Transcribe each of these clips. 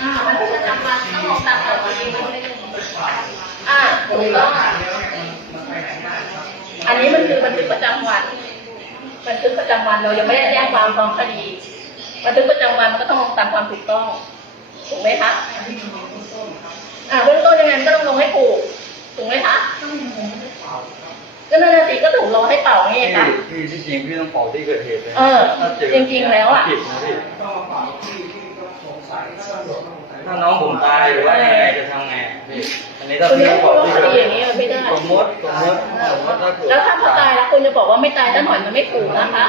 อ่ามันเป็นประจำวันต้องบอกตามความจริงอ่าถูกต้องอันนี้มันคือบันทึกประจำวัน บันทึกประจำวันเรายังไม่ได้แจ้งความฟ้องคดี บันทึกประจำวันมันก็ต้องลงตามความถูกต้อง ถูกไหมคะ อ่าเบื้องต้นยังไงก็ต้องลงให้ถูก ก็นั่นน่ะสิก็ถูกลงให้เป่าไงที่คะที่ที่จริงพี่ต้องเป่าที่เกิดเหตุเลยเออถ้าเจอจริงๆแล้วอะ ผิดนะพี่ต้องมาฝั่งที่ที่ต้องสงสัยถ้าตำรวจต้องสงสัยถ้าน้องผมตายหรือว่ายังไงจะทำไงพี่อันนี้ถ้าคุณพี่ไม่ต้องพูเป่าดที่ว่าคเกิดดีเหอย่างตุนี้มันไม่ได้ สมมติสมมติสมมติถ้าเกิดแล้วถ้าเขาตายแล้วคุณจะบอกว่าไม่ตายต้นหอยมันไม่ถูกนะคะ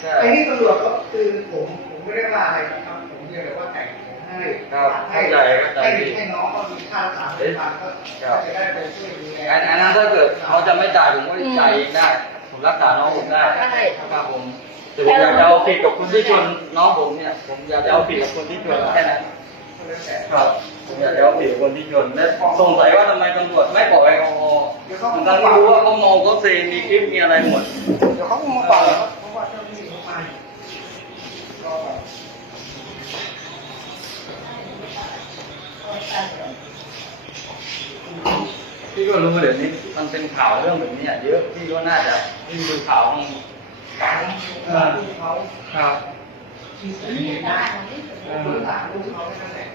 ใช่ไอ้นี่ตำรวจก็คือผมผมไม่ได้ว่าอะไรนะครับ ครับให้เข้าใจเข้าใจให้พี่ให้น้องเขามีค่ารักษาพยาบาลก็ก็จะได้ไปช่วยดูแลอันอันนั้นถ้าเกิดเขาจะไม่จ่ายผมก็จ่ายเองได้ผมรักษาน้องผมได้ใช่ครับผมแต่ผมอยากจะเอาผิดกับคนที่ชนน้องผมเนี่ยผมอยากจะเอาผิดกับคนที่ชนแค่นั้นครับผมอยากจะเอาผิดกับคนที่ชนและสงสัยว่าทำไมตำรวจไม่บอกแอลกอฮอล์ผมทั้งที่รู้ว่าเขามองเขาเซมีคลิปมีอะไรหมด เดี๋ยวเขาคงมาบอกครับเพราะว่าเจ้าหน้าที่เขามาก็ พี่ก็รู้เดี๋ยวนี้มันเป็นข่าวเรื่องแบบนี้อะเยอะพี่ก็น่าจะพี่ดูข่าวของถามลูกเขาครับเออถามลูกเขาแค่นั้นแหละ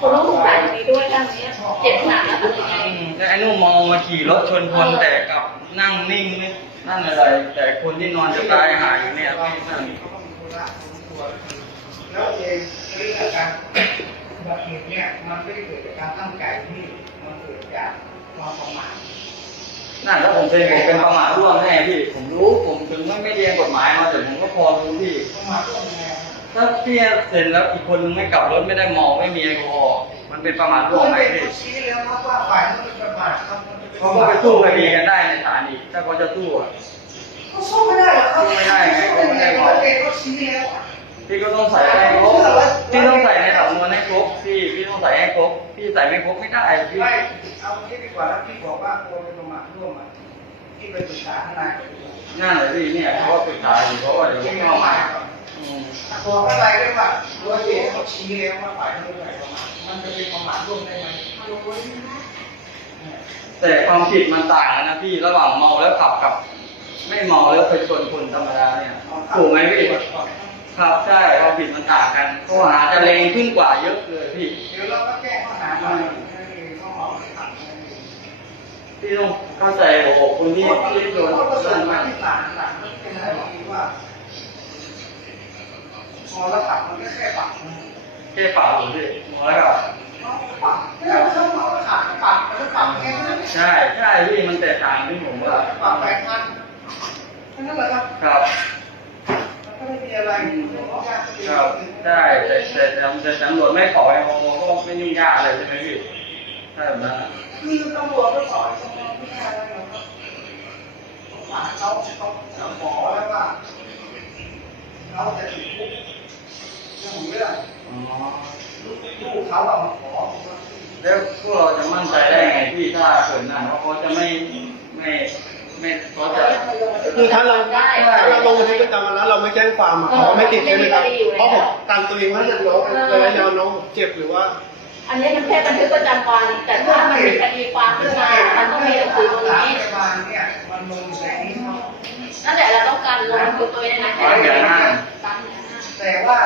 คุณต้องสงสัยตรงนี้ด้วยท่านนี้เจ็บหนักแล้วทำยังไงแล้วไอ้นุ่มมองมาขี่รถชนคนแต่กลับนั่งนิ่งนี่นั่นอะไร แต่คนที่นอนจะตายหายอยู่เนี่ยไม่นั่นเขาก็มีธุระของตัวแล้วเอง เรื่องการอุบัติเหตุเนี่ยมันไม่ได้เกิดจากการตั้งใจที่มันเกิดจากความประมาทนั่นถ้าผมเป็นผมเป็นประมาทร่วมแน่พี่ผมรู้ผมถึงไม่ไม่เรียนกฎหมายมาแต่ผมก็พอรู้พี่ประมาทร่วมยังไงครับถ้าพี่เซ็นแล้วอีกคนนึงไม่กลับรถไม่ได้เมองไม่มีแอลกอฮอล์มันเป็นประมาทร่วมไหมพี่เขาชี้แล้วครับว่าฝ่ายนั้นเป็นประมาทครับมันจะเป็นเขาก็ไปสู้คดีกันได้ในศาลอีกถ้าเขาจะสู้อะเขาสู้ไม่ได้หรอกครับสู้ไม่ได้ไงเขาไม่ได้บอกเองเขาชี้แล้วอะ พี่ก็ต้องใส่ให้ครบพี่ต้องใส่ในสำนวนให้ครบพี่พี่ต้องใส่ให้ครบพี่ใส่ไม่ครบไม่ได้พี่ไม่เอางี้ดีกว่าแล้วพี่บอกว่าตัวเป็นประมาทร่วมอะพี่ไปปรึกษาทนายก่อนดีกว่านั่นแหละพี่เนี่ยเขาก็ปรึกษาอยู่เพราะว่าเดี๋ยวไม่เอามาอืมบอกอะไรได้ว่าร้อยเอกเขาชี้แล้วว่าฝ่ายนั้นเป็นฝ่ายประมาทมันจะเป็นประมาทร่วมได้ไหมแต่ความผิดมันต่างกันนะพี่ระหว่างเมาแล้วขับกับ ไม่เมาแล้วไปชนคนธรรมดาเนี่ยถูกไหมพี่ ครับใช่ความผิดมันต่างกันข้อหาจะแรงขึ้นกว่าเยอะเลยพี่เดี๋ยวเราก็แก้ข้อหาไปข้อหาไม่ขัดพี่ต้องเข้าใจหัวอกคนที่ที่โดนเขาก็ส่เรื่งองมามาที่ศาลศาลก็เป็นอะไรที่ว่าพอแล้วขับมันก็แค่ปรับแค่ปากผมพี่มอแล้วก็ปรับไม่ได้เขาเขาขับปรับแล้วปรับแค่นั้นใช่ใช่พี่มันแตกต่างที่ผมว่าปรับแปดพันนั้นแหละครับครับ มันก็ไม่มีอะไรครับใช่แต่แต่แต่แต่ตำรวจไม่ขอแอลกอฮอล์ก็ไม่ยุ่งยากอะไรใช่ไหมพี่ใช่แบบนั้นอะคือตำรวจก็ขอให้เขาไม่ได้อะไรหรอกครับฝากเขาเขาเขาขอแล้วว่าเขาจะติดคุกเรื่องของเรื่องอ๋อลูกเขาเอามาขอแล้วพวกเราจะมั่นใจได้ไงพี่ถ้าเกิดนั่นว่าเขาจะไม่ไม่ ไม่เขาจะคือถ้าเราถ้าเราลงบันทึกประจำวันแล้วเราไม่แจ้งความอะเขาไม่ติดใช่ไหมครับเพราะผมการตัวเองว่าจะน้องเลยแล้วน้องเจ็บหรือว่า อันนี้มันแค่บันทึกประจำวันแต่ถ้ามันมีคดีความขึ้นมามันต้องมีหนังสือตรงนี้พยาบาลเนี่ยมันลงแสงนี้เขานั่นแหละเราต้องการลงบันทึกตัวเองนะแค่ร้อยเดือนหน้าแต่ว่า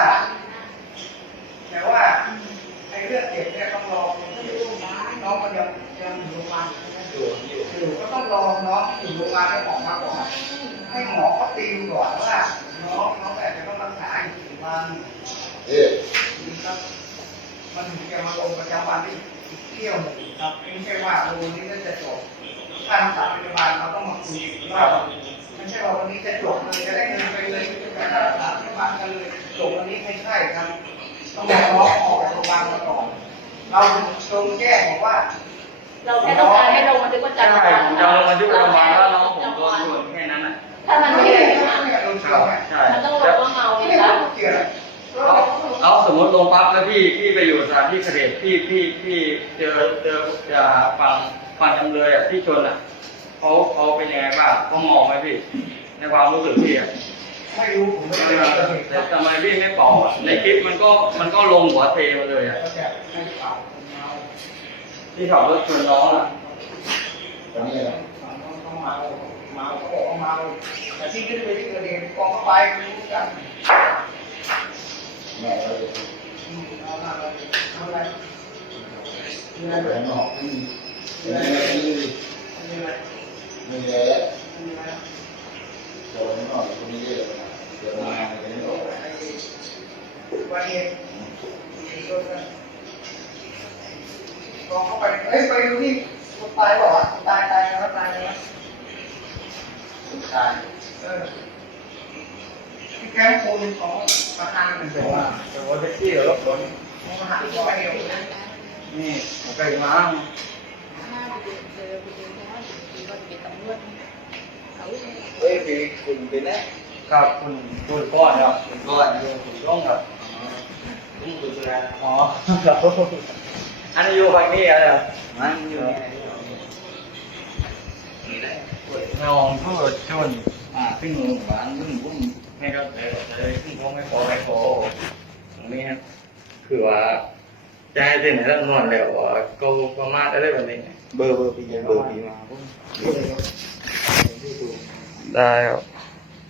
มันถึงจะมาลงประจำวันที่อีกเที่ยวหนึ่งครับไม่ใช่ว่าลงนี้ก็จะจบทางสาพยาบาลเราต้องมาคุยว่าไม่ใช่ว่าวันนี้จะจบเลยจะได้เงินไปเลยจะไปรักษาพยาบาลกันเลยจบวันนี้ไม่ใช่ครับ ต้องรอน้องออกจากโรงพยาบาลมาก่อนเราตรงแจ้งบอกว่า เราแค่ต้องการให้ลงบันทึกประใช่จำวันผมจะลงบันทึกประจำวันว่าน้องผมโดนชนแค่นั้นน่ะถ้ามันมีอะไรขึ้นมาเนี่ยเราเชื่อไหมใช่มันต้อง ปั๊บแล้วพี่พี่ไปอยู่สถานที่เกิดเหตุพี่พี่พี่เจอเจอจะฟังฟังจำเลยอะที่ชนอะเขาเขาเป็นยังไงบ้างเขามองไหมพี่ ในในความรู้สึกพี่อะไม่รู้ผมไม่ได้เห็นแต่ทำไมพี่ไม่เป่าอะในคลิปมันก็มันก็ลงหัวเทมาเลยอะก็จะให้เป่าเมาที่ขับรถชนน้องอะเมาเมาเมาเขาบอกว่าเมาแต่ที่ขึ้นไปที่เกิดเหตุกองเข้าไปไม่รู้กัน อืมเอามาเลยเอาอะไรมีอะไรมีอะไรมีอะไรมีอะไรวันนี้กองเข้าไปเอ้ยไปดูที่คนตายบอกว่าตายตายแล้วตายแล้วตายเออที่ แก้มคูณของประธานเป็นแบบว่าแต่ว่าแท็กซี่กับรถขนของมหาวิทยาลัยเดียวนะนี่ผมไปมาเฮ้ยคือคุณเป็นแน่ครับคุณคุณก้อนครับคุณก้อนคุณต้องครับคุณคุณงานอ๋อครับอันนี้อยู่ฝั่งนี้อะไรอะมันอยู่น้องผู้ชนอ่าซึ่งหวานซึ่งพุ่ม ให้เขาใช้ใช้ซึ่เขาไม่พอไม่พอตรงนี้ครับคือว่าใจเส้นไหนแล้วนอนแล้วว่าก็ประมาทอะไรแบบนี้ เบอร์เบอร์พี่เบอร์พี่มาได้ครับ